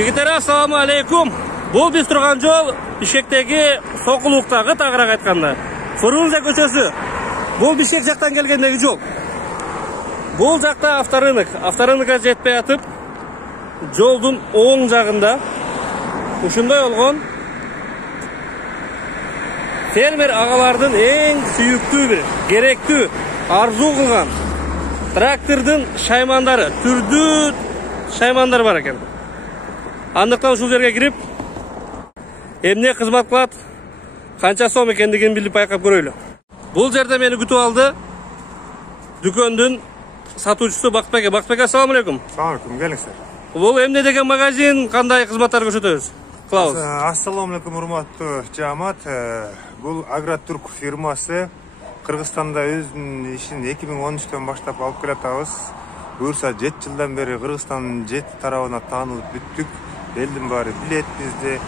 Жигиттер, assalamu alaykum. Бул биз турган жол Бишкектеги Сокулуктагы, тагыраак айтканда Фрунзе көчөсү. Бул Бишкек жактан келгендеги жол. Бул жакта авторынок. Авторынокко жетпей атып, жолдун оң жагында ушундай болгон фермер агалардын эң сүйүктүү бир, керектүү, арзуу кылган трактордун шаймандары, түрдүү шаймандар бар экен. Андыктан ушул жерге кирип, эмне кызмат кылат, канча сом экендигин билип байкап көрөйлү. Бул жерде мени күтүп алды дүкөндүн сатуучусу Бактыбек. Бактыбек, assalamu alaykum. Assalamu alaykum, келиңиздер. Бул эмне деген магазин, кандай кызматтар көрсөтөбүз? Кылабыз. Assalamu alaykum, урматтуу жамаат. Бул Агротурк фирмасы Кыргызстанда өзүнүн ишин 2013-төн баштап алып келатабыз. Буюрса 7 жылдан бери Кыргызстандын 7 тарабына таанылып бүттүк. Элдин баары билет бизди.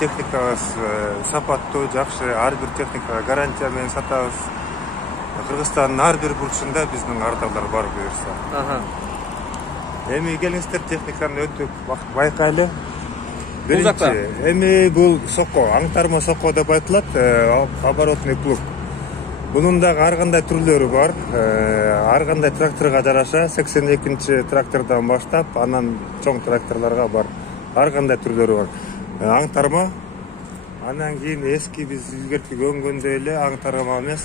Техникабыз сапаттуу, жакшы, ар бир техникага гарантия менен сатабыз. Кыргызстандын ар бир бурчунда биздин ардарлар бар буюрса. Эми келиңиздер, техниканы өтүп байкайлы. Биринчи, эми бул соко, аңтарма соко деп айтылат, оборотный плуг. Bunun da ар кандай түрлөрү бар. Ар кандай тракторга жараша, 82-чи трактордан баштап, анан чоң тракторлорго бар. Ар кандай түрлөрү бар. Аңтарма, анан кийин эски биз илгерки көнгөндөй эле аңтарма эмес,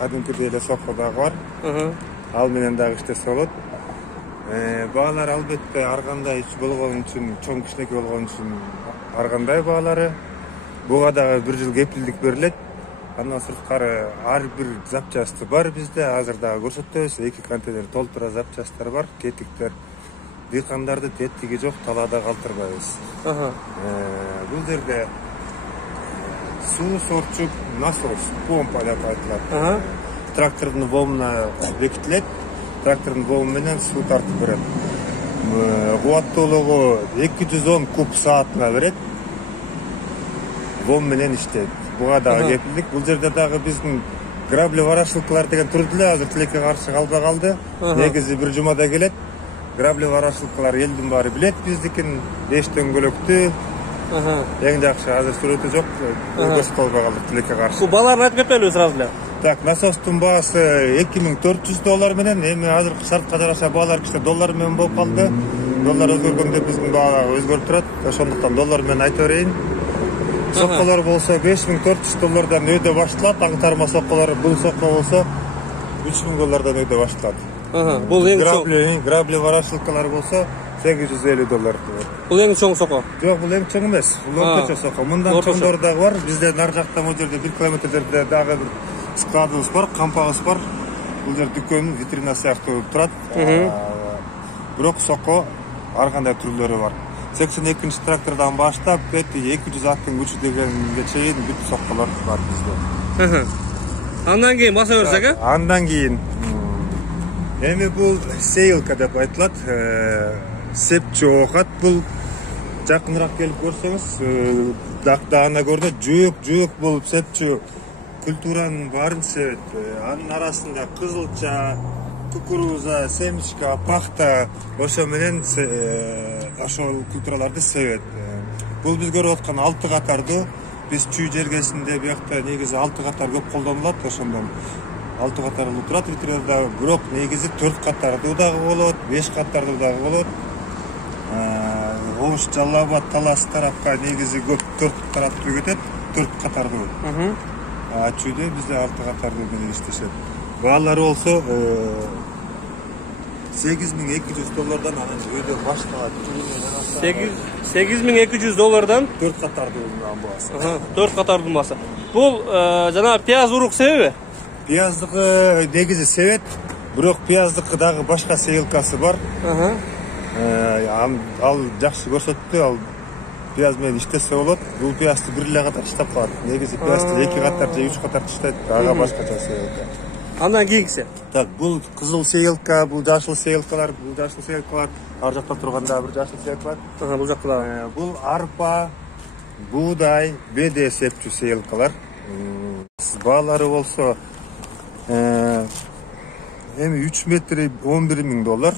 кадимкидей эле соко дагы бар. Ал менен дагы иштесе болот. Баалар албетте ар кандай болгон үчүн, чоң кичинекей болгон үчүн ар кандай баалары. Буга дагы 1 жыл кепилдик берилет. Андан сырткары ар бир запчасты бар бизде. Азыр дагы көрсөтөбүз. 2 контейнер толтура запчасттар бар, кетиктер. Дыйкандарды теттиги жок, талаада калтырбайбыз. Бул жерде суу сорчук насос, помпа деп айтылат. Трактордун бомуна бекитилет. Трактордун бому менен суу тартып берет. Кубаттуулугу 210 куб саатына берет. Бом менен иштейт. Буга дагы кепилдик. Бул жерде дагы биздин грабли варашылкалар деген турду эле, азыр тилекке каршы калбай калды. Негизи 1 жумада келет. Грабли варашылкалар элдин баары билет биздикин, 5 дөңгөлөктүү. Эң жакшы, азыр сүрөтү жок, көрсөтүп калбай калдык тилекке каршы. Бул бааларын айтып кетели сразу эле. Так, насостун баасы $2400 менен, эми азыркы шартка жараша баалар кичине доллар менен болуп калды. Доллар өзгөргөндө биздин баа өзгөрүп турат. Ошондуктан доллар менен айта берейин. Соколор болсо $5400 өйдө башталат, аңтарма соколор, бул соко болсо $3000 өйдө башталат. Бул эң чоң. Грабли варашылкалар болсо $850. Бул эң чоң соко. Жок, бул эң чоң эмес. Бул орточо соко. Мындан чоңдор дагы бар. Бизде нар жакта могу жерде 1 километрде дагы бир складыбыз бар, кампагыбыз бар. Бул жер дүкөн, витрина сыяктуу турат. Бирок соко ар кандай түрлөрү бар. 82-чи трактордан баштап 200 аттын күчү дегенге чейин бүт соколор бар бизде. Андан кийин баса берсек, Андан кийин эми бул сейилка деп айтылат. Сепчү окат. Бул жакыныраак келип көрсөңүз, дагана көрүнөт. Жөөк болуп сепчү культуранын баарын себет. Анын арасында кызылча, кукуруза, семечка, пахта, ошо менен ошол культураларды себет. Бул биз көрүп аткан 6 катардуу. Биз чүй жергесинде биякта негизи 6 катар көп колдонулат, ошондон 6 катарлуу турат витринада. Бирок негизи 4 катардуу дагы болот, 5 катардуу дагы болот. Ош, Жалал Абад, Талас тарапка негизи көп 4 тараптуу кетет, 4 катардуу. Чүйдө бизде 6 катардуу менен иштешет. Баалары болсо $8200 анан өйдө башталат. $8200 4 катардуу баасы. 4 катардуу баасы. Бул жана пияз урук себеби? Пияздыкы негизи себет, бирок пияздыкы дагы башка сейилкасы бар. Ал жакшы көрсөттү, ал пияз менен иштесе болот. Бул пиязды бир эле катар иштеп калат. Негизи пиязды 2 катар же 3 катар иштейт, ага башкача сейилка. Андан кийинкиси. Так, бул кызыл сейилка, бул жашыл сейилкалар, ар жакта турганда бир жашыл сейилка бар. Бул жакта да. Бул арпа, буудай, беде сепчү сейилкалар. Баалары болсо эми 3 метри $11.000.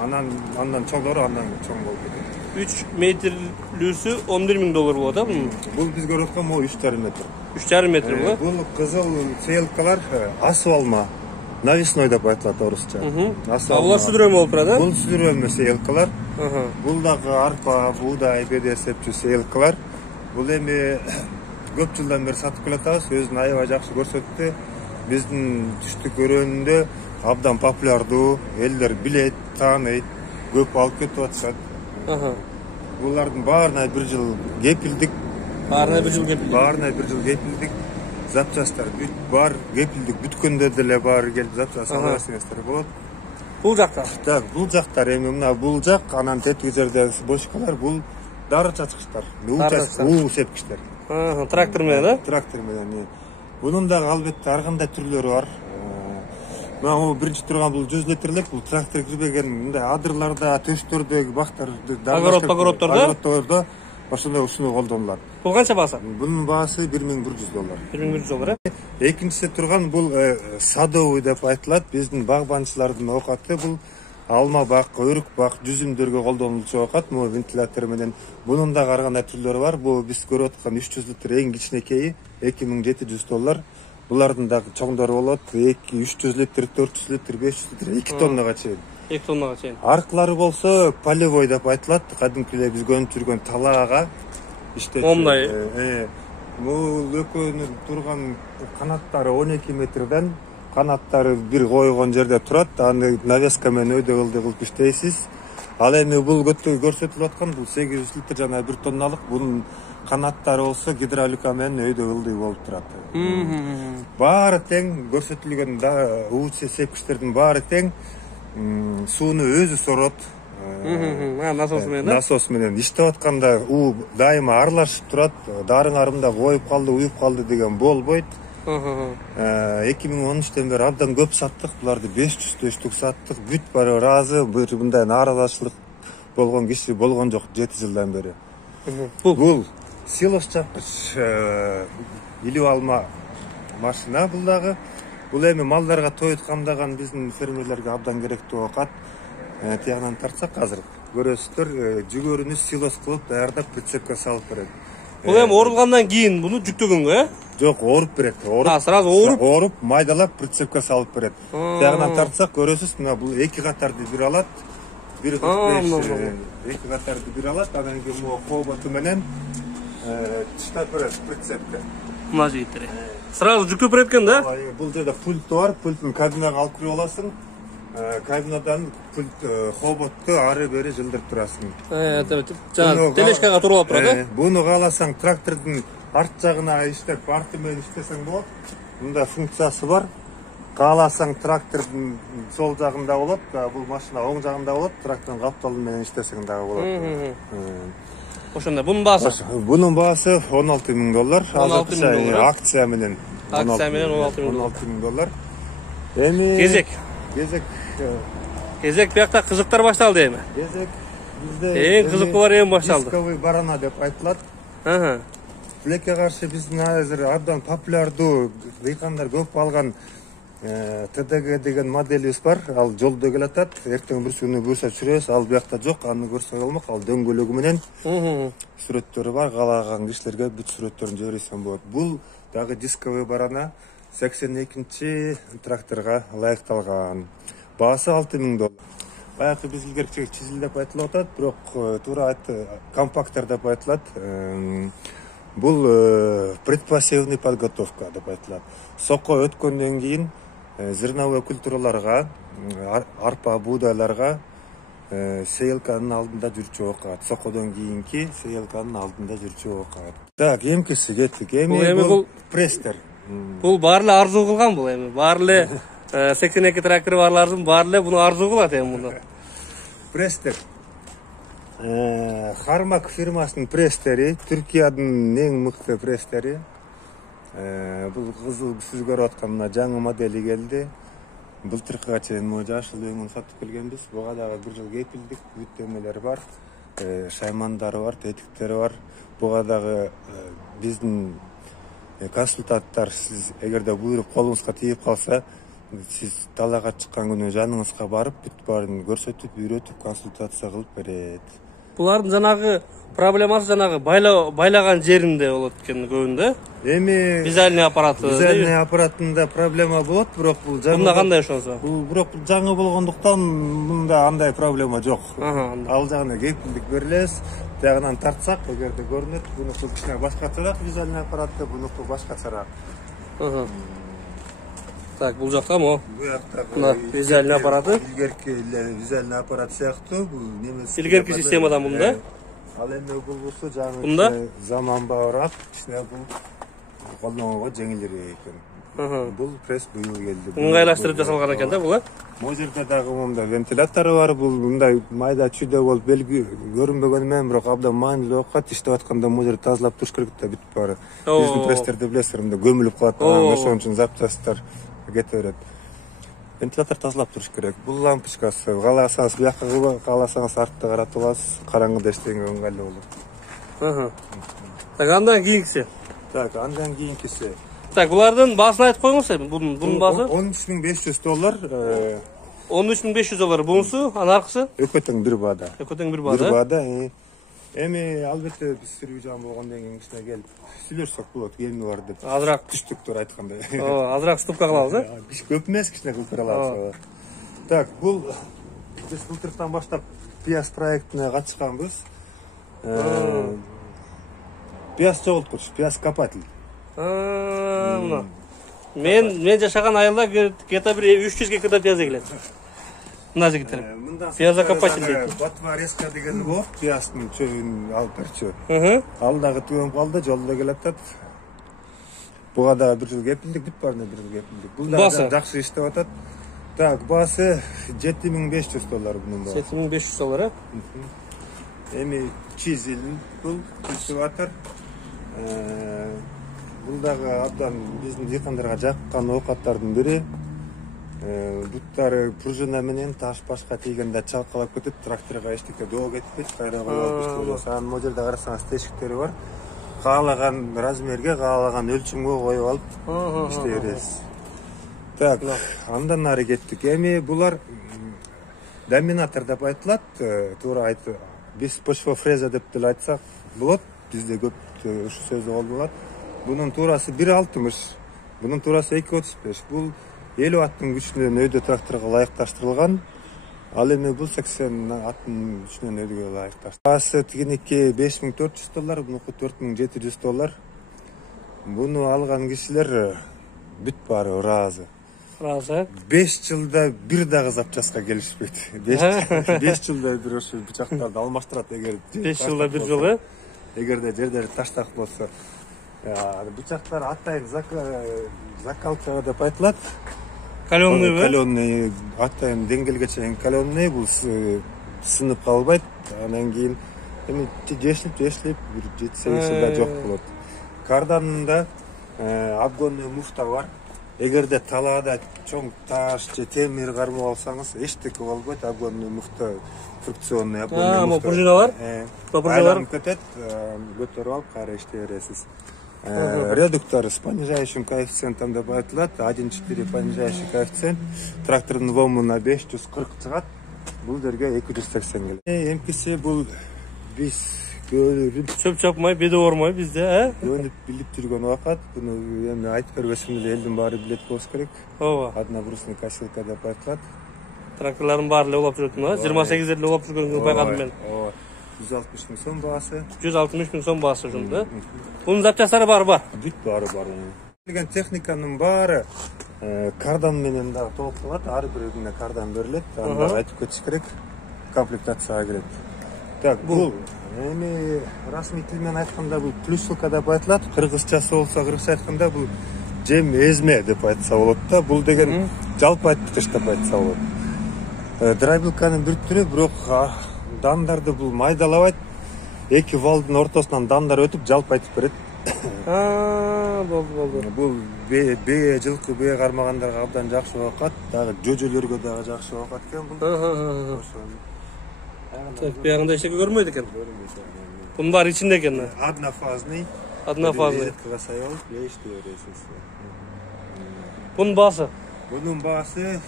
Andan çoğları andan çoğun bolуп кетет. 3 metрлүүсү $11.000 болот а бунун. Бул биз көрүп аткан могу 3,5 метр. 3,5 метр бул. Бул кызыл сейлкалар асвалма, навесной деп айтылат орусча. Булар сүдүрөмө болуп турат, Бул сүдүрөмө сейлкалар. Бул дагы арпа, буудай, беде сепчү сейлкалар. Бул эми көп жылдан бери сатып келатабыз, өзүн аябай жакшы көрсөттү. Биздин түштүк өрөөнүндө абдан популярдуу, элдер билет, тааныйт, көп алып кетип атышат. Булардын баарына бир жыл кепилдик. Баарына бир жыл кепилдик. Запчастар бар, кепилдик бүткөндө деле баары келип запчаст аласыңыздар болот. Бул жакта. Так, бул жактар эми мына бул жак, анан тетиги жердеги бочкалар, бул дары чачкычтар, уу сепкичтер. Трактор менен, а? Трактор менен. Бунун дагы албетте ар кандай түрлөрү бар. Мына биринчи турган бул 100 литрлик, бул трактор кирбеген мындай адырларда, төштөрдөгү бактарды, огороддордо ошондой ушуну колдонулат. Бул канча баасы? Бунун баасы $1,100. $1,100, э? Экинчиси турган бул садовый деп айтылат. Биздин багбанчылардын оокаты бул алма бак, өрүк бак, жүзүмдөргө колдонулчу оокат. Могу вентилятор менен. Бунун дагы ар кандай түрлөрү бар. Бул биз көрүп аткан 300 литр эң кичинекейи $2,700. Булардын дагы чоңдору болот. 300 литр, 400 литр, 500 литр, 2 тоннага чейин. 2 тоннага чейин. Аркылары болсо полевой деп айтылат. Кадимки эле биз көрүп жүргөн талаага иштечү. Момдай. Бул экөөнүн турган канаттары 12 метрден, канаттары бир койгон жерде турат. Аны навеска менен өйдө кылып иштейсиз. Ал эми бул көрсөтүлүп аткан бул 800 литр жана 1 тонналык. Бунун канаттары болсо гидравлика менен өйдө кылдуу болуп турат. Баары тең көрсөтүлгөн УЦ сепкичтердин баары тең. Сууну өзү сорот. Насос менен. Насос менен иштеп атканда уу дайыма аралашып турат. Дарыңарымда коюп калды, уюп калды деген болбойт. 2013-тен бери абдан көп саттык. Буларды 500 штук саттык. Бүт баары ыраазы. Мындай нааразычылык болгон киши болгон жок 7 жылдан бери. Бул силос чапкыч илип алма машина бул дагы. Бул эми малдарга тоют камдаган биздин фермерлерге абдан керектүү оокат. Тиягынан тартсак азыр көрөсүздөр, жүгөрүнү силос кылып даярдап прицепке салып берет. Бул эми орулгандан кийин буну жүктөгөнгө, э? Жок, оруп берет. Сразу оруп? Оруп, майдалап прицепке салып берет. Тиягынан тартсак көрөсүз, мына бул 2 катарды бир алат. 2 катарды бир алат, анан кийин могу хоботу менен тыштап берет прицепке. Мына жигиттер. Сразу жүктөп берет экен да? Бул жерде пульт бар, пульттун кабинага алып кирип аласың. Кабинадан пульт хоботту ары бери жылдырып турасың. Жана тележкага турулап турат, э? Буну кааласаң трактордун арт жагына иштеп, арты менен иштесең болот. Мында функциясы бар. Кааласаң трактордун сол жагында болот, бул машина оң жагында болот. Трактордун капталы менен иштесең дагы болот. Ошондой. Бунун баасы? Бунун баасы $16,000. $16,000. Акция менен. Акция менен $16,000. Эми Кезек биякта кызыктар башталды эми. Кезек бизде эң кызыктуулар эми башталды. Дисковый барана деп айтылат. Тилекке каршы биздин азыр абдан популярдуу дыйкандар көп алган ТДГ деген моделибиз бар. Ал жолдо келатат. Эртең бир күнү көрсө сүрөбүз. Ал биякта жок. Аны көрсө болмок. Ал дөңгөлөгү менен сүрөттөрү бар. Каалаган кишилерге бүт сүрөттөрүн жиберсем болот. Бул дагы дисковый барана 82-чи тракторга ылайыкталган. Баасы $6,000. Баягы биз илгерки чизил деп айтылып атат, бирок туура айтты, компактер деп айтылат. Бул предпосевный подготовка деп айтылат. Сокко өткөндөн кийин зерновой культураларга, арпа, буудайларга сейлканын алдында жүрчү оокат. Сокодон кийинки сейлканын алдында жүрчү оокат. Так, эмкиси кеттик. Эми бул престер. Бул баары эле арзуу кылган бул эми. Баары эле 82 трактор барлардын баары эле буну арзуу кылат эми муну. Престер. Хармак фирмасынын престери, Түркиядын эң мыкты престери. Бул кызыл сиз көрүп аткан мына жаңы модели келди. Былтыркыга чейин могу жашыл өңүн сатып келгенбиз. Буга дагы бир жыл кепилдик, бүттөмөлөр бар. Шаймандары бар, тетиктери бар. Буга дагы биздин консультанттар, сиз эгерде буйрук колуңузга тийип калса, Сиз далага чыккан күнү жаныңызга барып, бүт баарын көрсөтүп, үйрөтүп, консультация кылып берет. Булардын жанагы проблемасы жанагы байлаган жеринде болот экен көбүндө. Эми Визуальный аппараты. визуальный аппаратында проблема болот, бирок бул жаңы. Бунда кандай ошонсо? Бирок бул жаңы болгондуктан мында андай проблема жок. Анда. Ал жагына кепилдик берилебиз. Тягынан тартсак, эгерде көрүнөт, бунуку кичине башкачараак визуальный аппаратты, бунуку башкачараак. Так, бул жакта мо? Бу жакта Мына визуальный аппараты. Илгерки визуальный аппарат сыяктуу, бул немес. Илгерки системадан мында. Ал эми булгусу жаңы Мында? заманбапыраак, кичине бул колдонууга жеңилирээк экен. Бул пресс быйыл келди. Ыңгайлаштырып жасалган экен да бул, Могу жерде дагы мында вентилятору бар, бул мындай майда чүйдө болуп белги көрүнбөгөнү менен, бирок абдан маанилүү болуп калат. Иштеп атканда могу жерди тазалап туруш керек да, бүт баары. Биздин пресстерди билесиздер, мында көмүлүп калат, ошон үчүн запчасттар кете берет. Вентилятор тазалап туруш керек. Бул лампочкасы, кааласаңыз буякка, кааласаңыз артта каратып аласыз, караңгыда иштегенге ыңгайлуу болот. Так, андан кийинкиси. Так, андан кийинкиси. Так, булардын баасын айтып коюңуз эми. Бунун баасы $13.500. $13.500 бунусу, анын аркысы? Экөө тең бир баада. Экөө тең бир Бир баада. баада. Эми албетте биз сүрүү жан болгондон кийин кичине келип сүйлөшсөк болот, кеми бар деп. Азыраак Түштүктөр айткандай. азыраак ступка кылабыз, Биш көп эмес, кичине кылып алабыз. Так, бул биз былтыртан баштап пияз проектине катышканбыз. Пияз чогулткуч, пияз копатель. Мына. Мен жашаган айылда где-то бир 300 гектар пияз эгилет. Мына жигиттер. Пиязокопатель дейт. Батва резка деген болуп, пияздын чөбүн алып берчү. Ал дагы түгөнүп калды, жолдо келатат. Буга дагы бир жыл кепилдик, бүт баарына бир жыл кепилдик. Бул дагы жакшы иштеп атат. Так, баасы $7.500 бунун баасы. $7.500, Эми чизил бул иштеп атат. Бул дагы абдан биздин дыйкандарга жаккан оокаттардын бири. Буттары пружина менен таш башка тийгенде чалкалап кетип, тракторго эчтеке доо кетпейт, кайра коюп иштеп. Анын могу жерде карасаңыз тешиктери бар. Каалаган размерге, каалаган өлчөмгө коюп алып иштей бересиз. Так, андан ары кеттик. Эми булар доминатор деп айтылат, туура айтып. Биз почвофреза деп деле айтсак болот. Бизде көп ушу сөздү колдонулат. Bunun tuurası 1.60, bunun tuurası 2.35. Bul 50 аттын күчүнөн өйдө тракторго ылайыкташтырылган. Ал эми бул 80 аттын күчүнөн өйдөгө ылайыкташтырылган. Баасы тигиники $5.400, бунуку $4.700. Буну алган кишилер бүт баары ыраазы. 5 жылда бир дагы запчаска келишпейт. 5 жылда бир ошо бычактарды алмаштырат эгер 5 жылда бир жолу. Эгерде жердери таштак болсо. Бычактар атайын закалка деп айтылат. Каленный. Каленный атайын деңгелге чейин каленный, бул сынып калбайт. Анан кийин эми жешилип бир 7-8 жылда жок болот. Карданында обгонный муфта бар. Эгерде талаада чоң таш же темир кармап алсаңыз, эчтеке болбойт. Обгонный муфта фрикционный обгонный муфта. Пружиналар? Айланып кетет, көтөрүп алып кайра иштей бересиз. Редуктор с понижающим коэффициентом деп айтылат. 1.4 понижающий коэффициент. Трактордун вому на 540 чыгат. Бул жерге 280 келет. Эмкиси бул биз көрүп чөп чапмай, беди ормой бизде, Өнүп билип жүргөн убакыт. Буну эми айтып бербесем эле элдин баары билет болуш керек. Ооба. Однобрусный косилка деп айтылат. Тракторлордун баары эле улап жүрөт, 28 эле улап жүргөнүн байкадым мен. Ооба. 160 миң сом баасы. 160 миң сом баасы ушунда. Бунун запчастары бар. Бүт баары бар. Деген техниканын баары кардан менен дагы толукталат. Ар бирине кардан берилет. Аны айтып кетиш керек. Комплектацияга кирет. Так, бул эми расмий тил менен айтканда бул плюсилка деп айтылат. Кыргызчасы болсо, кыргызча айтканда бул жем эзме деп айтса болот да. Бул деген жалпы айткыч деп айтса болот. Дробилканын бир түрү, бирок дандарды бул майдалабайт. Эки валдын ортосунан дандар өтүп жалпы айтып берет. Болду. Бул бие жылкы бие кармагандарга абдан жакшы окат, дагы жөжөлөргө дагы жакшы окат экен бул. Так, биягында эчтеке көрмөйт экен. Бунун баары ичинде экен. Однофазный. Однофазный. Иштей бересиз. Бунун баасы Bunun baası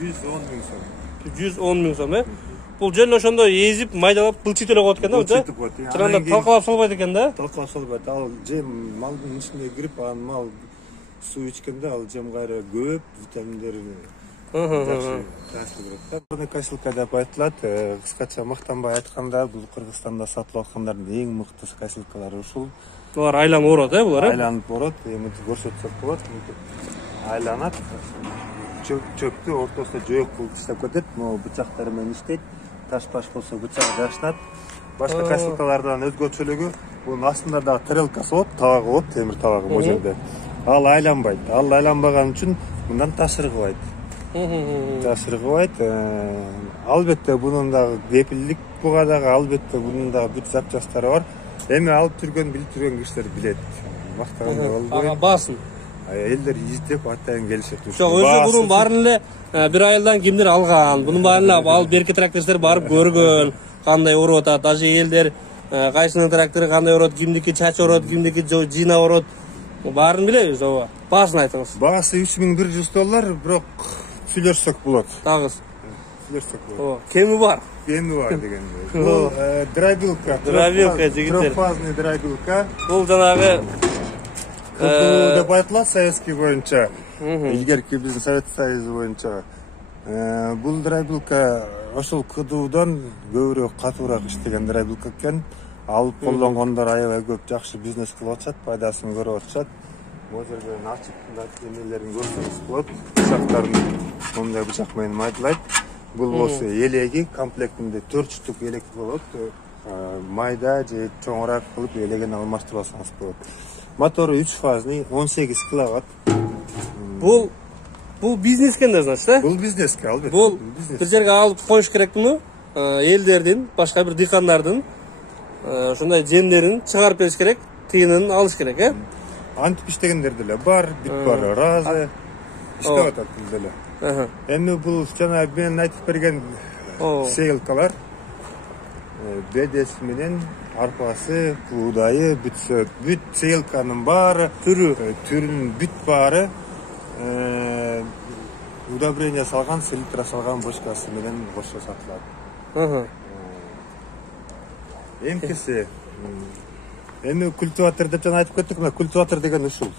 110 bin so'm. 110 bin so'm, Бұл жөн ошондо езип, майдалап, былчитып эле коет экен да, Былчитып коет. Чынында талкалап салбайт экен да. Талкалап салбайт. Ал жем малдын ичине кирип, анан мал суу ичкенде ал жем кайра көп витаминдерин жакшы таасир берет да. Буну косилка деп айтылат. Кыскача мактанбай айтканда, бул Кыргызстанда сатылып аткандардын эң мыкты косилкалары ушул. Булар айланып орот, булар? Айланып орот, эми көрсөтсөк болот. Айланат. Чөптү ортосунда жөөк кылып иштеп кетет. Могу бычактар менен иштейт. Таш-таш болсо бычак жашнат. Башка косилкалардан өзгөчөлүгү бунун астында дагы тарелкасы болот, табагы болот, темир табагы бул жерде. Ал айланбайт. Ал айланбаган үчүн мындан ташыргыбайт. Албетте бунун дагы кепилдик буга дагы албетте бунун дагы бүт запчастары бар. Эми алып жүргөн, билип жүргөн кишилер билет. Мактаганда болбойт. Баасын. Элдер издеп атайын келишет. Жок, өзү бунун баарын эле бир айылдан кимдир алган. Бунун баарын эле ал берки тракторчулар барып көргөн. Кандай ороп атат, даже элдер кайсынын трактору кандай ороп, кимдики чач ороп, кимдики жыйна ороп. Баарын билебиз, ооба. Баасын айтыңыз. Баасы $3100, бирок сүйлөшсөк болот. Тагыз. Сүйлөшсөк болот. Ооба. Кеми бар? Кеми бар дегенде. Бул дробилка. Дробилка жигиттер. Трехфазный дробилка. Бул жанагы деп айтылат советский боюнча. Илгерки биздин Совет Союзу боюнча. Бул дробилка ошол КДУдан көбүрөөк катуураак иштеген дробилка экен. Алып колдонгондор аябай көп жакшы бизнес кылып атышат, пайдасын көрүп атышат. Бул жерден ачып эмелерин көрсөңүз болот. Бычактарын мындай бычак менен майдалайт. Бул болсо элеги комплектинде 4 штук элек болот. Майда же чоңураак кылып элеген алмаштырып алсаңыз болот. Мотору 3 фазный, 18 киловатт. Бул бизнеске да, значит, Бул бизнеске, албетте. Бул бир жерге алып коюш керекпи? Элдердин, башка бир дыйкандардын ошондой жемдерин чыгарып бериш керек, тыйынын алыш керек, Антип иштегендер деле бар, бүт бар, разы иштеп атат деле. Эми бул жана мен айтып берген сейлкалар бедеси менен арпасы, куудайы, бүт сейлканын баары, түрүнүн бүт баары удобрение салган, селитра салган бочкасы менен кошо сатылат. Эмкиси эми культиватор деп жана айтып кеттик, мына культиватор деген ушул.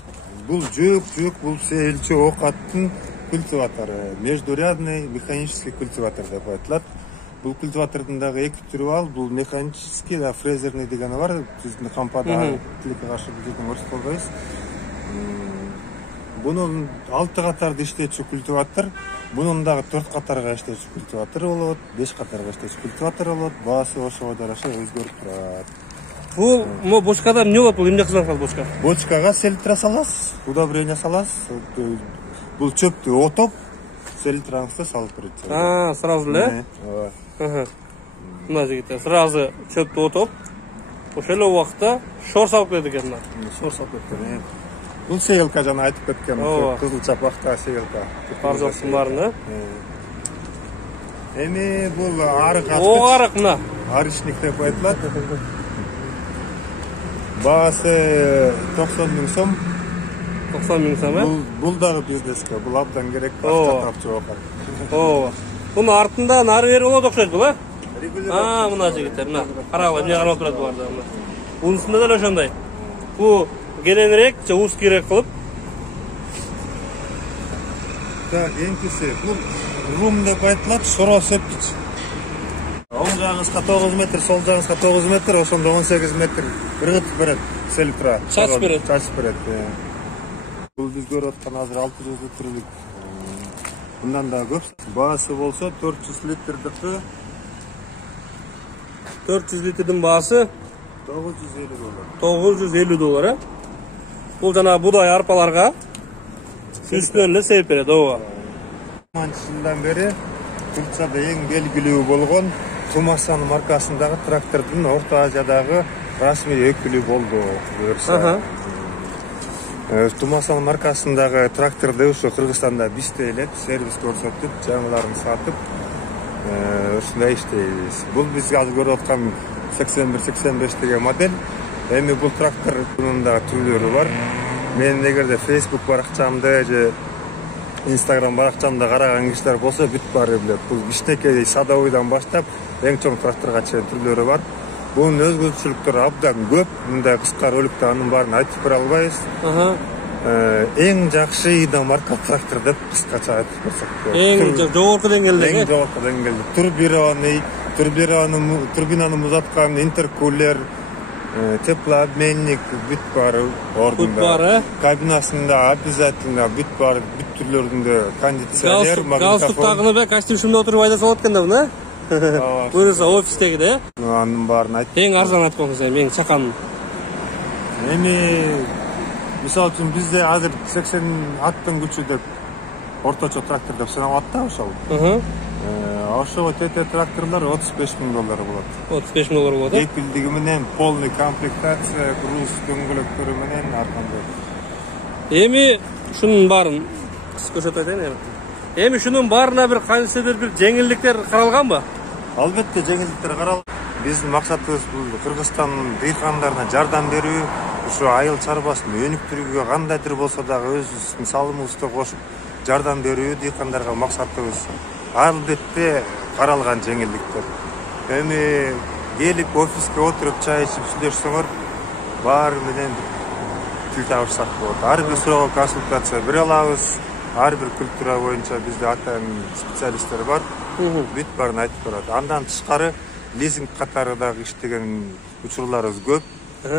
Бул жөөк, бул сейилчи ок аттын культиватору, междурядный механический культиватор деп айтылат. Бул культиватордун дагы эки түрү бар. Бул механический, да фрезерный дегени бар. Биздин кампада тилекке каршы бул жерден көрсөтүп койбойбуз. Бунун 6 катарды иштечү культиватор, бунун дагы 4 катарга иштечү культиватор болот, 5 катарга иштечү культиватор болот. Баасы ошого жараша өзгөрүп турат. Бул бочкада эмне болот? Бул эмне кылат бочка? Бочкага селитра саласыз, удобрение саласыз. Бул чөптү отоп, селитраңызды салып берет. Сразу эле? Мына жигиттер сразу чөптү отоп, ошол эле убакта шор салып берет экен. Шор салып берет. Бул сейлка жана айтып кеткен, кызыл чапакта сейлка. Аржоктун баарына. Эми бул арык аткыч. Арык мына. Арычник деп айтылат. Баасы 90 000 сом. 90 000 сом, Бул дагы бизнеске, бул абдан керек, акча тапчу окат. Бунун артында нары бери болот окшойт бул, мына жигиттер, мына. Карагыла, эмне карап турат буларда мына. Унусунда деле ошондой. Бул кененирээк же узкийрээк кылып. Так, эңкиси, бул рум деп айтылат, шоро сепкич. Оң жагыңызга 9 метр, сол жагыңызга 9 метр, ошондо 18 метр ыргытып берет селитра. Чачып берет. Бул биз көрүп аткан азыр 600 литрлик. Мындан да көп. Баасы болсо 400 литрдики. 400 литрдин баасы $950. Бул жана будай арпаларга үстүнөн эле себип берет, ооба. Жылдан бери Турцияда эң белгилүү болгон Тумасан маркасындагы трактордун Орто Азиядагы расмий өкүлү болду. Тумасан маркасындагы тракторду ушу Кыргызстанда биштелеп, сервис көрсөтүп, жаңыларын сатып, ушундай иштейбиз. Бул биз азыр көрүп аткан 81-85 деген модель. Эми бул трактордун дагы түрлөрү бар. Мен эгерде Facebook баракчамды же Instagram баракчамда караган кишилер болсо бүт баары билет. Бул кичинекей садовойдон баштап эң чоң тракторго чейин түрлөрү бар. Bunun özgürlüktür abdan көп. Мындай кыска роликте анын баарын айтып бере албайбыз. Эң жакшы да марка трактор деп кыскача айтып берсек. Эң жогорку деңгээлдеги. Эң жогорку деңгээлде. Турбинаны узаткан интеркулер, теплообменник бүт баары ордунда. Кабинасында обязательно бүт баары, бүт түрлөрүндө кондиционер, галстук тагынып эле костюм шумда отуруп айдаса болот экен да буну. Буюрса офистеги да. Анын баарын айтып. Эң арзан айтып койсоң сен, эң чакан. Эми мисалы үчүн бизде азыр 80 аттын күчү деп орточо трактор деп санап атта ошол. Ошого тете тракторлор $35,000 болот. $35,000 болот. Кепилдиги менен полный комплектация, груз дөңгөлөктөрү менен ар кандай. Эми шунун баарын көрсөтүп айтайын. Эми шунун баарына бир кайсыдыр бир жеңилдиктер каралганбы? Албетте жеңилдиктер каралган. Биздин максатыбыз бул Кыргызстан дыйкандарына жардам берүү, ушу айыл чарбасын өнүктүрүүгө кандайдыр болсо дагы өзүбүздүн салымыбызды кошуп жардам берүү дыйкандарга максатыбыз. Албетте каралган жеңилдиктер. Эми келип офиске отуруп чай ичип сүйлөшсөңөр баары менен тил табышсак болот. Ар бир суроого консультация бере алабыз. Ар бир культура боюнча бизде атайын специалисттер бар. Бүт баарын айтып берет. Андан тышкары лизинг катары дагы иштеген учурларыбыз көп.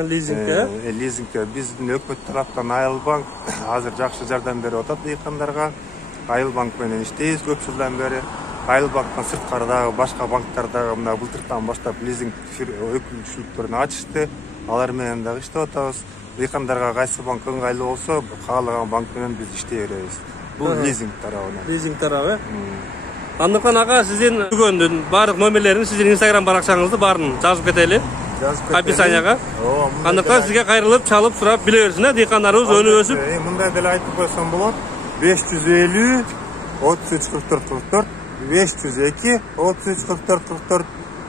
Лизингке биздин өкмөт тараптан Айыл банк азыр жакшы жардам берип атат дыйкандарга. Айыл банк менен иштейбиз көп жылдан бери. Айыл банктан сырткары дагы башка банктар дагы мына былтыртан баштап лизинг өкүлчүлүктөрүн ачышты. Алар менен дагы иштеп атабыз. Дыйкандарга кайсы банк ыңгайлуу болсо, каалаган банк менен биз иштей беребиз. Бул лизинг тарабынан. Лизинг тарабы. Андыктан ага сиздин бүгүндүн баардык номерлерин сиздин Instagram баракчаңызды баарын жазып кетели. Описанияга. Андыктан сизге кайрылып, чалып, сурап биле берсин, дыйкандарыбыз өнүп өсүп. Мындай деле айтып койсом болот. 550 33 44 44 502 33 44 44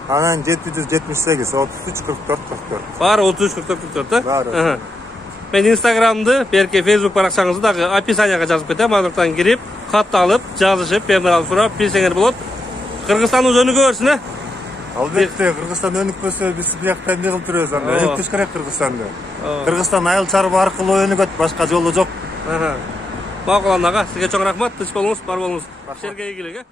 анан 778 33 44 44. Баары 33 44 44 да? Мен Instagram'ды, берки Facebook баракчаңызды дагы описанияга жазып кетем. Андыктан кирип, кат алып, жазышып, бемарал сурап билсеңер болот. Кыргызстаныбыз өнүгө берсин, Албетте, Кыргызстан өнүкпөсө биз биякта эмне кылып жүрөбүз анда? Өнүктүрүш керек Кыргызстанды. Кыргызстан айыл чарба аркылуу өнүгөт, башка жолу жок. Макул ага, сизге чоң рахмат, тынч болуңуз, бар болуңуз. Сергей игилик,